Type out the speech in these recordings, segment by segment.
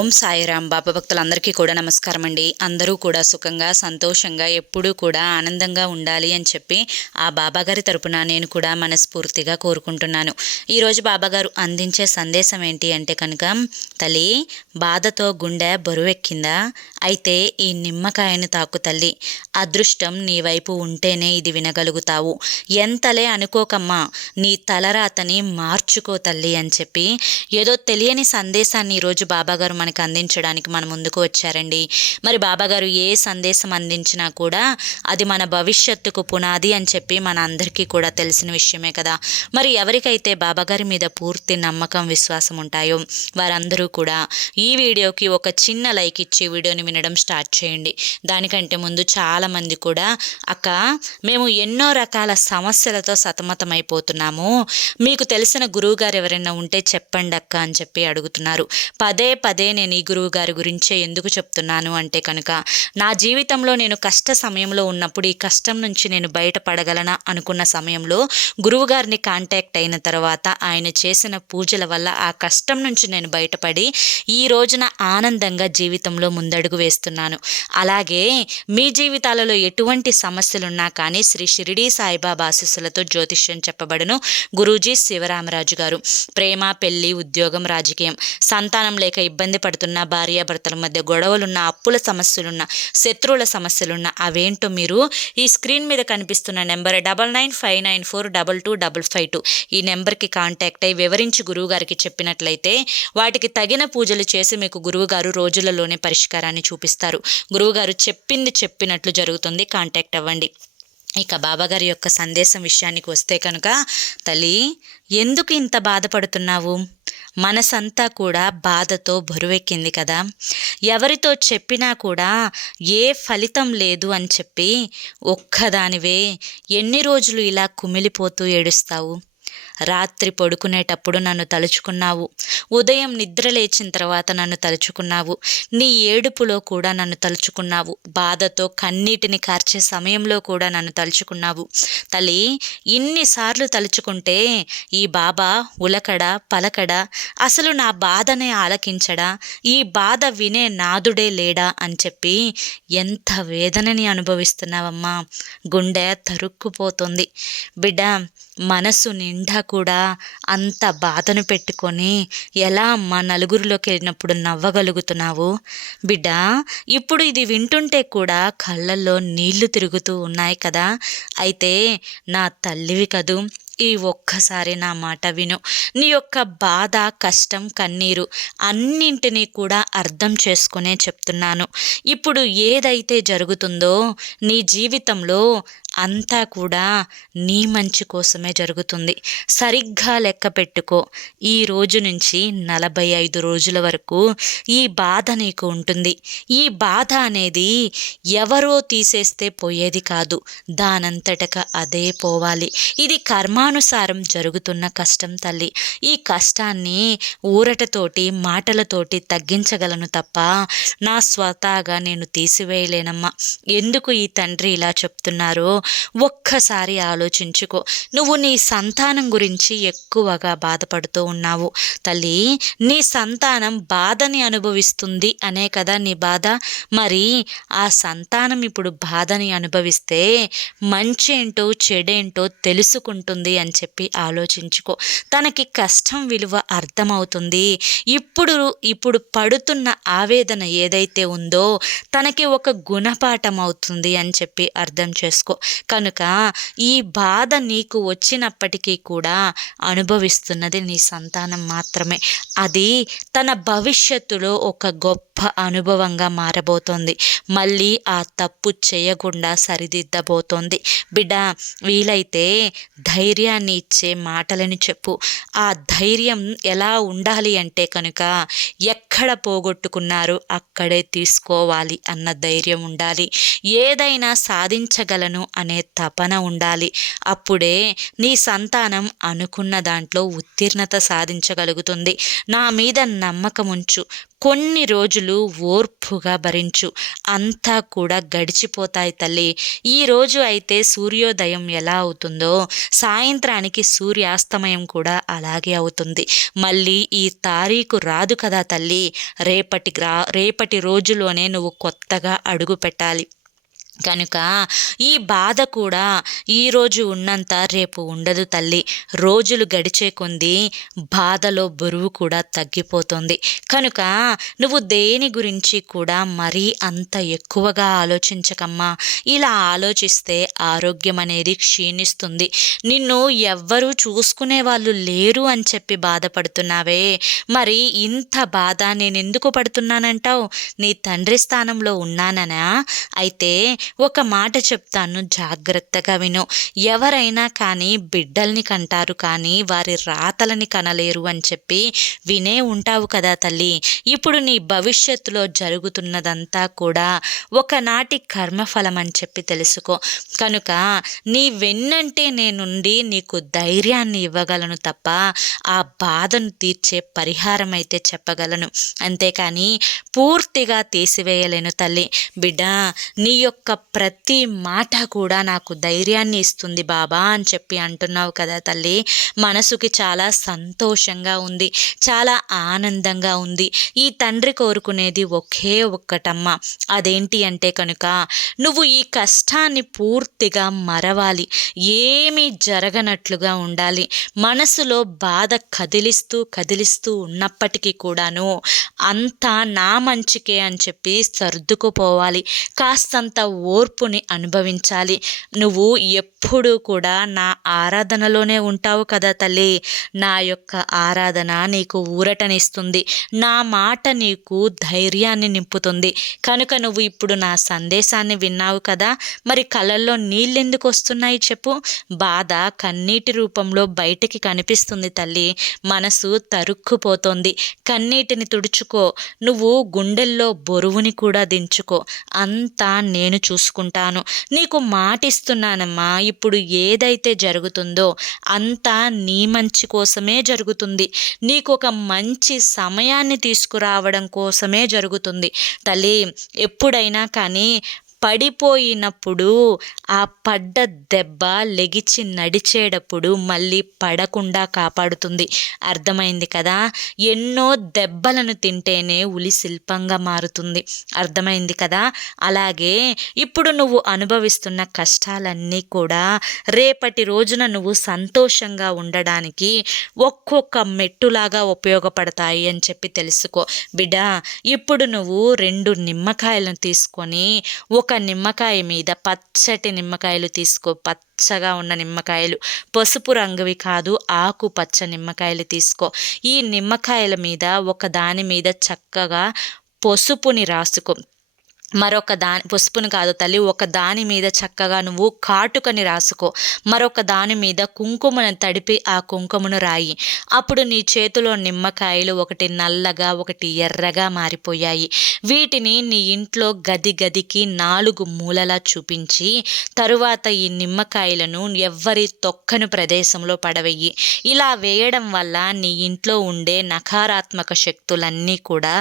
ఓం సాయిరాం. బాబా భక్తులందరికీ కూడా నమస్కారం అండి. అందరూ కూడా సుఖంగా సంతోషంగా ఎప్పుడూ కూడా ఆనందంగా ఉండాలి అని చెప్పి ఆ బాబాగారి తరపున నేను కూడా మనస్ఫూర్తిగా కోరుకుంటున్నాను. ఈరోజు బాబాగారు అందించే సందేశం ఏంటి అంటే కనుక, తల్లి బాధతో గుండె బరువెక్కిందా, అయితే ఈ నిమ్మకాయను తాకు తల్లి, అదృష్టం నీ వైపు ఉంటేనే ఇది వినగలుగుతావు, ఎంతలే అనుకోకమ్మా, నీ తలరాతని మార్చుకో తల్లి అని చెప్పి ఏదో తెలియని సందేశాన్ని ఈరోజు బాబాగారు మనకు అందించడానికి మన ముందుకు వచ్చారండి. మరి బాబాగారు ఏ సందేశం అందించినా కూడా అది మన భవిష్యత్తుకు పునాది అని చెప్పి మన అందరికీ కూడా తెలిసిన విషయమే కదా. మరి ఎవరికైతే బాబాగారి మీద పూర్తి నమ్మకం విశ్వాసం ఉంటాయో వారందరూ కూడా ఈ వీడియోకి ఒక చిన్న లైక్ ఇచ్చి వీడియోని వినడం స్టార్ట్ చేయండి. దానికంటే ముందు చాలామంది కూడా అక్క, మేము ఎన్నో రకాల సమస్యలతో సతమతమైపోతున్నాము, మీకు తెలిసిన గురువుగారు ఎవరైనా ఉంటే చెప్పండి అక్క అని చెప్పి అడుగుతున్నారు. పదే పదే నేను ఈ గురువు గారి గురించే ఎందుకు చెప్తున్నాను అంటే కనుక, నా జీవితంలో నేను కష్ట సమయంలో ఉన్నప్పుడు ఈ కష్టం నుంచి నేను బయటపడగలనా అనుకున్న సమయంలో గురువుగారిని కాంటాక్ట్ అయిన తర్వాత ఆయన చేసిన పూజల వల్ల ఆ కష్టం నుంచి నేను బయటపడి ఈ రోజున ఆనందంగా జీవితంలో ముందడుగు వేస్తున్నాను. అలాగే మీ జీవితాలలో ఎటువంటి సమస్యలున్నా కానీ శ్రీ షిరిడీ సాయిబాబా ఆశీస్సులతో జ్యోతిష్యం చెప్పబడును గురూజీ శివరామరాజు గారు. ప్రేమ, పెళ్లి, ఉద్యోగం, రాజకీయం, సంతానం లేక ఇబ్బంది పడుతున్న భార్యాభర్తల మధ్య గొడవలున్న, అప్పుల సమస్యలున్న, శత్రువుల సమస్యలున్న అవేంటో మీరు ఈ స్క్రీన్ మీద కనిపిస్తున్న నెంబర్ 9959422255 ఈ నెంబర్కి కాంటాక్ట్ అయ్యి వివరించి గురువుగారికి చెప్పినట్లయితే వాటికి తగిన పూజలు చేసి మీకు గురువుగారు రోజులలోనే పరిష్కారాన్ని చూపిస్తారు. గురువుగారు చెప్పింది చెప్పినట్లు జరుగుతుంది. కాంటాక్ట్ అవ్వండి. ఇక బాబాగారి యొక్క సందేశం విషయానికి వస్తే కనుక, తల్లి ఎందుకు ఇంత బాధపడుతున్నావు? మనసంతా కూడా బాధతో బరువెక్కింది కదా. ఎవరితో చెప్పినా కూడా ఏ ఫలితం లేదు అని చెప్పి ఒక్కదానివే ఎన్ని రోజులు ఇలా కుమిలిపోతూ ఏడుస్తావు? రాత్రి పడుకునేటప్పుడు నన్ను తలుచుకున్నావు, ఉదయం నిద్ర లేచిన తర్వాత నన్ను తలుచుకున్నావు, నీ ఏడుపులో కూడా నన్ను తలుచుకున్నావు, బాధతో కన్నీటిని కార్చే సమయంలో కూడా నన్ను తలుచుకున్నావు. తల్లి, ఇన్నిసార్లు తలుచుకుంటే ఈ బాబా ఉలకడా పలకడా, అసలు నా బాధనే ఆలకించడా, ఈ బాధ వినే నాదుడే లేడా అని చెప్పి ఎంత వేదనని అనుభవిస్తున్నావమ్మా. గుండె తరుక్కుపోతుంది బిడ్డ. మనసు నిండా కూడా అంత బాధను పెట్టుకొని ఎలా అమ్మా నలుగురిలోకి వెళ్ళినప్పుడు నవ్వగలుగుతున్నావు? బిడ్డ, ఇప్పుడు ఇది వింటుంటే కూడా కళ్ళల్లో నీళ్లు తిరుగుతూ ఉన్నాయి కదా. అయితే నా తల్లివి కదూ, ఈ ఒక్కసారి నా మాట విను. నీ యొక్క బాధ, కష్టం, కన్నీరు అన్నింటినీ కూడా అర్థం చేసుకునే చెప్తున్నాను. ఇప్పుడు ఏదైతే జరుగుతుందో నీ జీవితంలో అంతా కూడా నీ మంచి కోసమే జరుగుతుంది. సరిగ్గా లెక్క పెట్టుకో. ఈ రోజు నుంచి 45 రోజుల వరకు ఈ బాధ నీకు ఉంటుంది. ఈ బాధ అనేది ఎవరో తీసేస్తే పోయేది కాదు, దానంతటక అదే పోవాలి. ఇది కర్మానుసారం జరుగుతున్న కష్టం తల్లి. ఈ కష్టాన్ని ఊరటతోటి, మాటలతోటి తగ్గించగలను తప్ప నా స్వతహాగా నేను తీసివేయలేనమ్మా. ఎందుకు ఈ తండ్రి ఇలా చెప్తున్నారో ఒక్కసారి ఆలోచించుకో. నువ్వు నీ సంతానం గురించి ఎక్కువగా బాధపడుతూ ఉన్నావు తల్లి. నీ సంతానం బాధని అనుభవిస్తుంది అనే కదా నీ బాధ. మరి ఆ సంతానం ఇప్పుడు బాధని అనుభవిస్తే మంచేంటో చెడేంటో తెలుసుకుంటుంది అని చెప్పి ఆలోచించుకో. తనకి కష్టం విలువ అర్థమవుతుంది. ఇప్పుడు పడుతున్న ఆవేదన ఏదైతే ఉందో తనకి ఒక గుణపాఠం అవుతుంది అని చెప్పి అర్థం చేసుకో. కనుక ఈ బాధ నీకు వచ్చినప్పటికీ కూడా అనుభవిస్తున్నది నీ సంతానం మాత్రమే. అది తన భవిష్యత్తులో ఒక గొప్ప అనుభవంగా మారబోతోంది. మళ్ళీ ఆ తప్పు చేయకుండా సరిదిద్దబోతోంది. బిడ్డ, వీలైతే ధైర్యాన్ని ఇచ్చే మాటలని చెప్పు. ఆ ధైర్యం ఎలా ఉండాలి అంటే కనుక, ఎక్కడ పోగొట్టుకున్నారో అక్కడే తీసుకోవాలి అన్న ధైర్యం ఉండాలి. ఏదైనా సాధించగలను అనే తపన ఉండాలి. అప్పుడే నీ సంతానం అనుకున్న దాంట్లో ఉత్తీర్ణత సాధించగలుగుతుంది. నా మీద నమ్మకం ఉంచు. కొన్ని రోజులు ఓర్పుగా భరించు. అంతా కూడా గడిచిపోతాయి తల్లి. ఈరోజు అయితే సూర్యోదయం ఎలా అవుతుందో సాయంత్రానికి సూర్యాస్తమయం కూడా అలాగే అవుతుంది. మళ్ళీ ఈ తారీఖు రాదు కదా తల్లి. రేపటి రోజులోనే నువ్వు కొత్తగా అడుగు పెట్టాలి. కనుక ఈ బాధ కూడా ఈరోజు ఉన్నంత రేపు ఉండదు తల్లి. రోజులు గడిచే కొంది బాధలో బరువు కూడా తగ్గిపోతుంది. కనుక నువ్వు దేని గురించి కూడా మరీ అంత ఎక్కువగా ఆలోచించకమ్మా. ఇలా ఆలోచిస్తే ఆరోగ్యం అనేది క్షీణిస్తుంది. నిన్ను ఎవ్వరూ చూసుకునే వాళ్ళు లేరు అని చెప్పి బాధపడుతున్నావే, మరి ఇంత బాధ నేనెందుకు పడుతున్నానంటావు? నీ తండ్రి స్థానంలో ఉన్నాననా? అయితే ఒక మాట చెప్తాను, జాగ్రత్తగా విను. ఎవరైనా కానీ బిడ్డల్ని కంటారు కానీ వారి రాతలని కనలేరు అని చెప్పి వినే ఉంటావు కదా తల్లి. ఇప్పుడు నీ భవిష్యత్తులో జరుగుతున్నదంతా కూడా ఒకనాటి కర్మఫలం అని చెప్పి తెలుసుకో. కనుక నీ వెన్నంటే నేనుండి నీకు ధైర్యాన్ని ఇవ్వగలను తప్ప ఆ బాధను తీర్చే పరిహారం అయితే చెప్పగలను, అంతేకాని పూర్తిగా తీసివేయలేను తల్లి. బిడ్డ, నీ యొక్క ప్రతి మాట కూడా నాకు ధైర్యాన్ని ఇస్తుంది బాబా అని చెప్పి అంటున్నావు కదా తల్లి. మనసుకి చాలా సంతోషంగా ఉంది, చాలా ఆనందంగా ఉంది. ఈ తండ్రి కోరుకునేది ఒకే ఒక్కటమ్మా. అదేంటి అంటే కనుక నువ్వు ఈ కష్టాన్ని పూర్తిగా మరవాలి, ఏమీ జరగనట్లుగా ఉండాలి. మనసులో బాధ కదిలిస్తూ ఉన్నప్పటికీ కూడాను అంతా నా మంచికే అని చెప్పి సర్దుకుపోవాలి. కాస్తంత ఓర్పుని అనుభవించాలి. నువ్వు ఎప్పుడూ కూడా నా ఆరాధనలోనే ఉంటావు కదా తల్లి. నా యొక్క ఆరాధన నీకు ఊరటనిస్తుంది, నా మాట నీకు ధైర్యాన్ని నింపుతుంది. కనుక నువ్వు ఇప్పుడు నా సందేశాన్ని విన్నావు కదా, మరి కళ్ళల్లో నీళ్ళెందుకు వస్తున్నాయి చెప్పు? బాధ కన్నీటి రూపంలో బయటికి కనిపిస్తుంది తల్లి. మనసు తరుక్కుపోతోంది. కన్నీటిని తుడుచుకో, నువ్వు గుండెల్లో బరువుని కూడా దించుకో. అంతా నేను చూసుకుంటాను. నీకు మాటిస్తున్నానమ్మా, ఇప్పుడు ఏదైతే జరుగుతుందో అంతా నీ మంచి కోసమే జరుగుతుంది. నీకు ఒక మంచి సమయాన్ని తీసుకురావడం కోసమే జరుగుతుంది తల్లి. ఎప్పుడైనా కానీ పడిపోయినప్పుడు ఆ పడ్డ దెబ్బ లెగిచి నడిచేటప్పుడు మళ్ళీ పడకుండా కాపాడుతుంది. అర్థమైంది కదా? ఎన్నో దెబ్బలను తింటేనే ఉలి శిల్పంగా మారుతుంది. అర్థమైంది కదా? అలాగే ఇప్పుడు నువ్వు అనుభవిస్తున్న కష్టాలన్నీ కూడా రేపటి రోజున నువ్వు సంతోషంగా ఉండడానికి ఒక్కొక్క మెట్టులాగా ఉపయోగపడతాయి అని చెప్పి తెలుసుకో. బిడ్డ, ఇప్పుడు నువ్వు 2 నిమ్మకాయలను తీసుకొని ఒక నిమ్మకాయ మీద పచ్చటి నిమ్మకాయలు తీసుకో. పచ్చగా ఉన్న నిమ్మకాయలు, పసుపు రంగువి కాదు, ఆకుపచ్చ నిమ్మకాయలు తీసుకో. ఈ నిమ్మకాయల మీద ఒక దాని మీద చక్కగా పసుపుని రాసుకో. పసుపును కాదు తల్లి, ఒక దాని మీద చక్కగా నువ్వు కాటుకని రాసుకో. మరొక దాని మీద కుంకుమను తడిపి ఆ కుంకుమను రాయి. అప్పుడు నీ చేతిలో నిమ్మకాయలు ఒకటి నల్లగా ఒకటి ఎర్రగా మారిపోయాయి. వీటిని నీ ఇంట్లో గదికి 4 మూలలా చూపించి తరువాత ఈ నిమ్మకాయలను ఎవ్వరి తొక్కను ప్రదేశంలో పడవేయి. ఇలా వేయడం వల్ల నీ ఇంట్లో ఉండే నకారాత్మక శక్తులన్నీ కూడా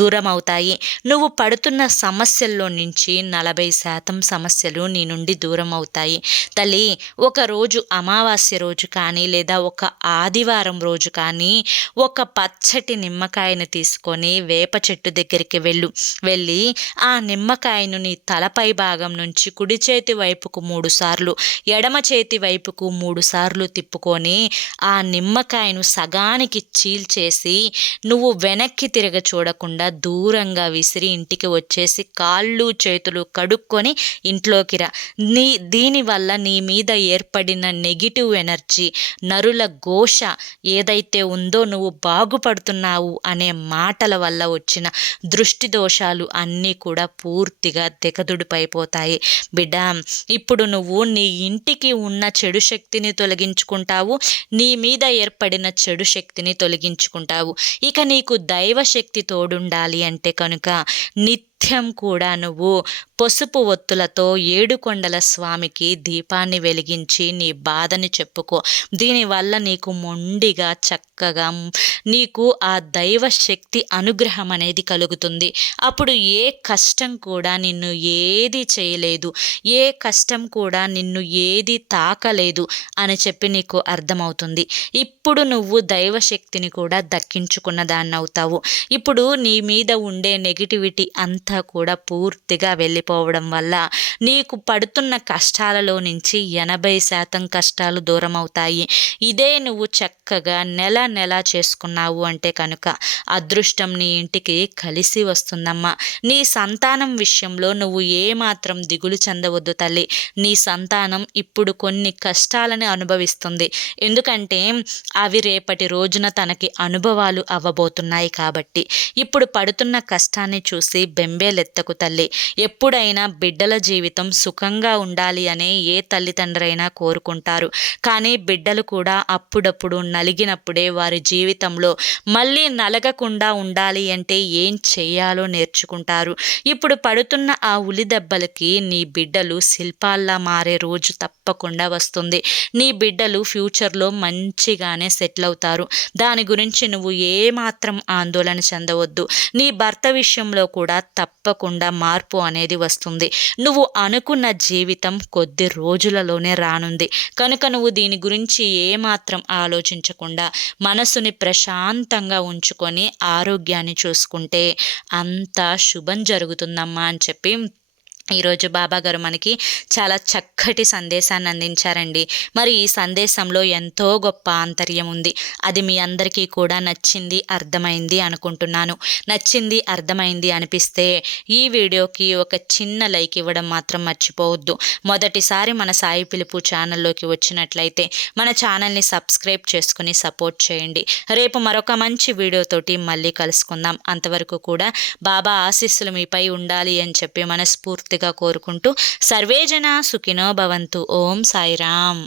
దూరం అవుతాయి. నువ్వు పడుతున్న సమస్యల్లో నుంచి 40% సమస్యలు నీ నుండి దూరం అవుతాయి తల్లి. ఒకరోజు అమావాస్య రోజు కానీ లేదా ఒక ఆదివారం రోజు కానీ ఒక పచ్చటి నిమ్మకాయను తీసుకొని వేప చెట్టు దగ్గరికి వెళ్ళి ఆ నిమ్మకాయను నీ తలపై భాగం నుంచి కుడి చేతి వైపుకు 3 సార్లు, ఎడమ చేతి వైపుకు 3 సార్లు తిప్పుకొని ఆ నిమ్మకాయను సగానికి చీల్చేసి నువ్వు వెనక్కి తిరగ చూడకుండా దూరంగా విసిరి ఇంటికి వచ్చేసి కాళ్ళు చేతులు కడుక్కొని ఇంట్లోకి రా. దీనివల్ల నీ మీద ఏర్పడిన నెగిటివ్ ఎనర్జీ, నరుల ఘోష ఏదైతే ఉందో, నువ్వు బాగుపడుతున్నావు అనే మాటల వల్ల వచ్చిన దృష్టి దోషాలు అన్నీ కూడా పూర్తిగా దిగదుడిపైపోతాయి. బిడ్డ, ఇప్పుడు నువ్వు నీ ఇంటికి ఉన్న చెడు శక్తిని తొలగించుకుంటావు, నీ మీద ఏర్పడిన చెడు శక్తిని తొలగించుకుంటావు. ఇక నీకు దైవశక్తి తోడుండాలి అంటే కనుక నిత్యం నిత్యం కూడా నువ్వు పసుపు ఒత్తులతో ఏడుకొండల స్వామికి దీపాన్ని వెలిగించి నీ బాధని చెప్పుకో. దీనివల్ల నీకు మొండిగా చక్కగా నీకు ఆ దైవ శక్తి అనుగ్రహం అనేది కలుగుతుంది. అప్పుడు ఏ కష్టం కూడా నిన్ను ఏది చేయలేదు, ఏ కష్టం కూడా నిన్ను ఏది తాకలేదు అని చెప్పి నీకు అర్థమవుతుంది. ఇప్పుడు నువ్వు దైవశక్తిని కూడా దక్కించుకున్న దాన్ని అవుతావు. ఇప్పుడు నీ మీద ఉండే నెగిటివిటీ అంతా కూడా పూర్తిగా వెళ్ళిపోవడం వల్ల నీకు పడుతున్న కష్టాలలో నుంచి 80% కష్టాలు దూరం అవుతాయి. ఇదే నువ్వు చక్కగా నెల నెల చేసుకున్నావు అంటే కనుక అదృష్టం నీ ఇంటికి కలిసి వస్తుందమ్మా. నీ సంతానం విషయంలో నువ్వు ఏమాత్రం దిగులు చెందవద్దు తల్లి. నీ సంతానం ఇప్పుడు కొన్ని కష్టాలను అనుభవిస్తుంది. ఎందుకంటే అవి రేపటి రోజున తనకి అనుభవాలు అవ్వబోతున్నాయి కాబట్టి. ఇప్పుడు పడుతున్న కష్టాన్ని చూసి బెంబేలెత్తకు తల్లి. ఎప్పుడైనా బిడ్డల జీవితం సుఖంగా ఉండాలి అనే ఏ తల్లిదండ్రైనా కోరుకుంటారు. కానీ బిడ్డలు కూడా అప్పుడప్పుడు నలిగినప్పుడే వారి జీవితంలో మళ్ళీ నలగకుండా ఉండాలి అంటే ఏం చేయాలో నేర్చుకుంటారు. ఇప్పుడు పడుతున్న ఆ ఉలి దెబ్బలకి నీ బిడ్డలు శిల్పాల్లా మారే రోజు తప్పకుండా వస్తుంది. నీ బిడ్డలు ఫ్యూచర్లో మంచిగానే సెటిల్ అవుతారు. దాని గురించి నువ్వు ఏమాత్రం ఆందోళన చెందవద్దు. నీ భర్త విషయంలో కూడా తప్పకుండా మార్పు అనేది వస్తుంది. నువ్వు అనుకున్న జీవితం కొద్ది రోజులలోనే రానుంది కనుక నువ్వు దీని గురించి ఏమాత్రం ఆలోచించకుండా మనసుని ప్రశాంతంగా ఉంచుకొని ఆరోగ్యాన్ని చూసుకుంటే అంతా శుభం జరుగుతుందమ్మా అని చెప్పి ఈరోజు బాబాగారు మనకి చాలా చక్కటి సందేశాన్ని అందించారండి. మరి ఈ సందేశంలో ఎంతో గొప్ప ఆంతర్యం ఉంది. అది మీ అందరికీ కూడా నచ్చింది, అర్థమైంది అనుకుంటున్నాను. నచ్చింది, అర్థమైంది అనిపిస్తే ఈ వీడియోకి ఒక చిన్న లైక్ ఇవ్వడం మాత్రం మర్చిపోవద్దు. మొదటిసారి మన సాయి పిలుపు ఛానల్లోకి వచ్చినట్లయితే మన ఛానల్ని సబ్స్క్రైబ్ చేసుకుని సపోర్ట్ చేయండి. రేపు మరొక మంచి వీడియోతోటి మళ్ళీ కలుసుకుందాం. అంతవరకు కూడా బాబా ఆశీస్సులు మీపై ఉండాలి అని చెప్పి మనస్ఫూర్తిగా కోరుకుంటూ సర్వేజన సుఖినో భవంతు. ఓం సాయిరామ్.